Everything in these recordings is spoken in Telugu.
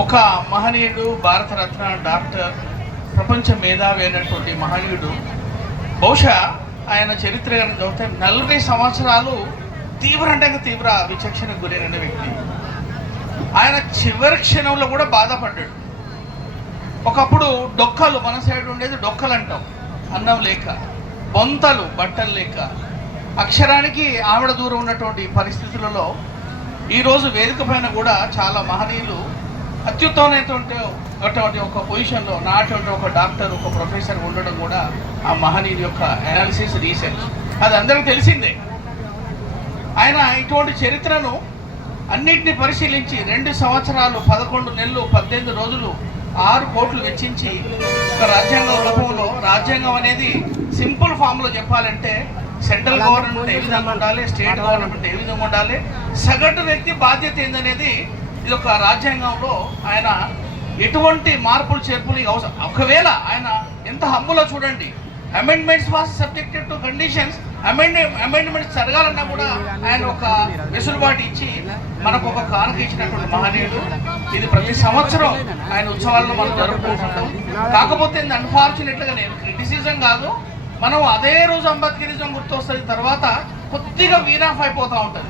ఒక మహనీయుడు, భారతరత్న డాక్టర్, ప్రపంచ మేధావి అయినటువంటి మహనీయుడు. బహుశా ఆయన చరిత్ర కనుక చదివితే 40 సంవత్సరాలు తీవ్ర విచక్షణకు గురైన వ్యక్తి. ఆయన చివరి క్షణంలో కూడా బాధపడ్డాడు. ఒకప్పుడు డొక్కలు, మన సైడ్ ఉండేది డొక్కలు అంటాం, అన్నం లేక, బొంతలు, బట్టలు లేక, అక్షరానికి ఆవిడ దూరం ఉన్నటువంటి పరిస్థితులలో ఈరోజు వేదిక పైన కూడా చాలా మహనీయులు అత్యుత్తమైనటువంటి ఒక పొజిషన్లో నాటువంటి ఒక డాక్టర్, ఒక ప్రొఫెసర్ ఉండడం కూడా ఆ మహనీయుల యొక్క అనాలిసిస్, రీసెర్చ్ అది అందరికీ తెలిసిందే. ఆయన ఇటువంటి చరిత్రను అన్నింటినీ పరిశీలించి 2 సంవత్సరాలు 11 నెలలు 18 రోజులు 6 కోట్లు వెచ్చించి ఒక రాజ్యాంగ రూపంలో, రాజ్యాంగం అనేది సింపుల్ ఫామ్లో చెప్పాలంటే సెంట్రల్ గవర్నమెంట్ ఏ విధంగా ఉండాలి, స్టేట్ గవర్నమెంట్ ఏ విధంగా ఉండాలి, సగటు వ్యక్తి బాధ్యత ఏందనేది ఇది ఒక రాజ్యాంగంలో ఆయన ఎటువంటి మార్పులు చేర్పులు అవసరం. ఒకవేళ ఆయన ఎంత హమ్ములో చూడండి, amendments was subjected to conditions, amendments జరగాలన్నా కూడా ఆయన ఒక వెసులుబాటు ఇచ్చి మనకు ఒక కానుక ఇచ్చినటువంటి మహనీయుడు. ఇది ప్రతి సంవత్సరం ఆయన ఉత్సవాలను మనం జరుపుకుంటుంటాం. కాకపోతే అన్ఫార్చునేట్గా నేను క్రిటిసిజం కాదు, మనం అదే రోజు అంబేద్కరిజం గుర్తొస్తుంది, తర్వాత కొద్దిగా వీన్ ఆఫ్ అయిపోతూ ఉంటుంది.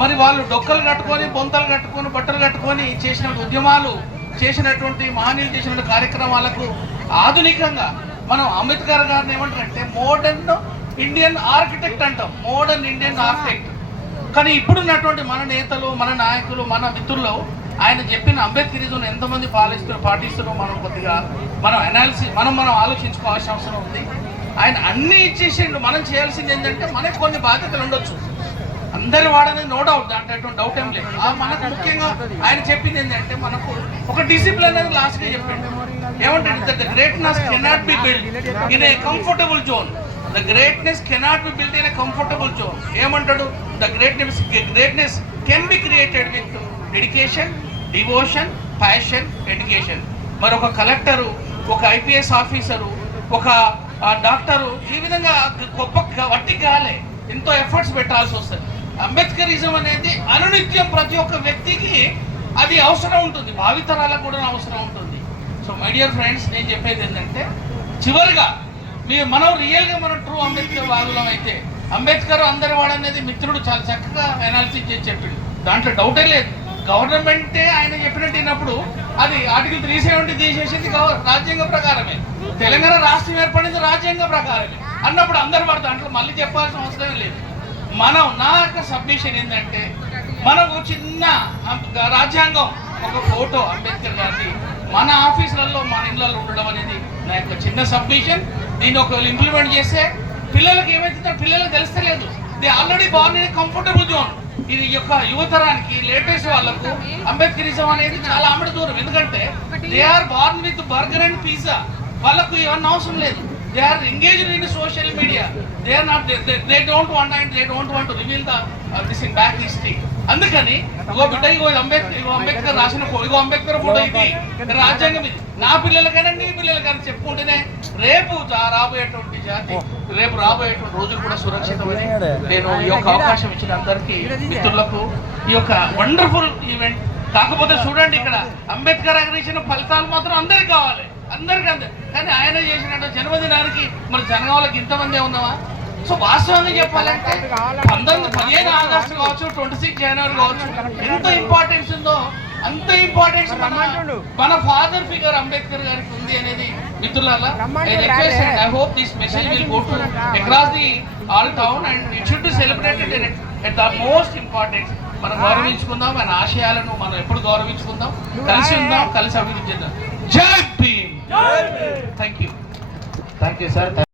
మరి వాళ్ళు డొక్కలు కట్టుకొని, బొంతలు కట్టుకొని, బట్టలు కట్టుకొని చేసిన ఉద్యమాలు, చేసినటువంటి మహనీయులు చేసినటువంటి కార్యక్రమాలకు ఆధునికంగా మనం అంబేద్కర్ గారిని ఏమంటారంటే మోడర్న్ ఇండియన్ ఆర్కిటెక్ట్ అంటాం, మోడర్న్ ఇండియన్ ఆర్కిటెక్ట్. కానీ ఇప్పుడున్నటువంటి మన నేతలు, మన నాయకులు, మన మిత్రులు ఆయన చెప్పిన అంబేద్కరిజం ఎంతమంది పాటిస్తున్నారో మనం కొద్దిగా మనం ఆలోచించుకోవాల్సిన అవసరం ఉంది. ఆయన అన్నీ ఇచ్చేసిండు. మనం చేయాల్సింది ఏంటంటే మనకు కొన్ని బాధ్యతలు ఉండొచ్చు, అందరి వాడనేది నో డౌట్, దాంట్లో ఎటువంటి డౌట్ ఏం లేదు. మనకు ముఖ్యంగా ఆయన చెప్పింది ఏంటంటే మనకు ఒక డిసిప్లిన్ అనేది లాస్ట్గా చెప్పండి. ఏమంటాడు, the greatness cannot be build in a comfortable zone. The greatness cannot be build in a comfortable zone. ఏమంటాడు, the greatness can be created with dedication, devotion, passion, education. మరి ఒక కలెక్టరు, ఒక ఐపీఎస్ ఆఫీసరు, ఒక డాక్టరు ఈ విధంగా గొప్ప వట్టి కాలే ఎంతో ఎఫర్ట్స్ పెట్టాల్సి వస్తుంది. అంబేద్కరిజం అనేది అనునిత్యం ప్రతి ఒక్క వ్యక్తికి అది అవసరం ఉంటుంది, భావితరాలకు కూడా అవసరం ఉంటుంది. సో మై డియర్ ఫ్రెండ్స్, నేను చెప్పేది ఏంటంటే చివరిగా మనం రియల్గా మనం ట్రూ అంబేద్కర్ వాదులం అయితే, అంబేద్కర్ అందరి వాడనేది మిత్రుడు చాలా చక్కగా అనాలిసిస్ చేసి చెప్పిండు, దాంట్లో డౌటే లేదు. గవర్నమెంటే ఆయన చెప్పినట్టు విన్నప్పుడు అది ఆర్టికల్ 370 తీసేసింది రాజ్యాంగం ప్రకారమే, తెలంగాణ రాష్ట్రం ఏర్పడింది రాజ్యాంగ ప్రకారమే అన్నప్పుడు అందరు పడతారు, దాంట్లో మళ్ళీ చెప్పాల్సిన అవసరం లేదు. నా యొక్క సబ్మిషన్ ఏంటంటే మనకు చిన్న రాజ్యాంగం, ఒక ఫోటో అంబేద్కర్ గారిది మన ఆఫీసులలో, మన ఇళ్లలో ఉండడం అనేది నా యొక్క చిన్న సబ్మిషన్. దీన్ని ఒకవేళ ఇంప్లిమెంట్ చేస్తే పిల్లలకి ఏమైతుందో పిల్లలకు తెలుస్తలేదు, they already born in comfortable zone. ఇది యొక్క యువతరానికి, లేటెస్ట్ వాళ్ళకు అంబేద్కరిజం అనేది చాలా ఆమెడ దూరం. ఎందుకంటే they are born with burger and pizza, వాళ్ళకు ఇవన్నీ అవసరం లేదు. They are engaged in social media. They are not. They don't want to reveal this in back history. అందుకని అంబేద్కర్ రాసిన అంబేద్కర్ ఫోటో ఇది, రాజ్యాంగం ఇది, నా పిల్లలకైనా నీ పిల్లలకైనా చెప్పుకుంటేనే రేపు రాబోయేటువంటి జాతి, రేపు రాబోయేటువంటి రోజులు కూడా సురక్షితమని నేను ఈ యొక్క అవకాశం ఇచ్చిన అందరికీ మిత్రులకు ఈ యొక్క వండర్ఫుల్ ఈవెంట్. కాకపోతే చూడండి, ఇక్కడ అంబేద్కర్ ఇచ్చిన ఫలితాలు మాత్రం అందరికి కావాలి, అందరికీ కానీ ఆయన చేసినట్టు జన్మదినానికి మన జనగాళ్ళకి ఇంతమందే ఉన్నావా? సో వాస్తవంగా చెప్పాలంటే 15 ఆగస్టు కావచ్చు, 26 జనవరి కావచ్చు, ఎంత ఇంపార్టెన్స్ ఉందో అంత ఇంపార్టెన్స్ మన ఫాదర్ ఫిగర్ అంబేద్కర్ గారికి ఉంది అనేది మిత్రులారా. I hope this message will go to across the all town and it should be celebrated at the most important. మనం గౌరవించుకుందాం, మన ఆశయాలను మనం ఎప్పుడు గౌరవించుకుందాం, కలిసి ఉందాం, కలిసి అభివృద్ధి చేద్దాం. జై భీమ్. Thank you sir.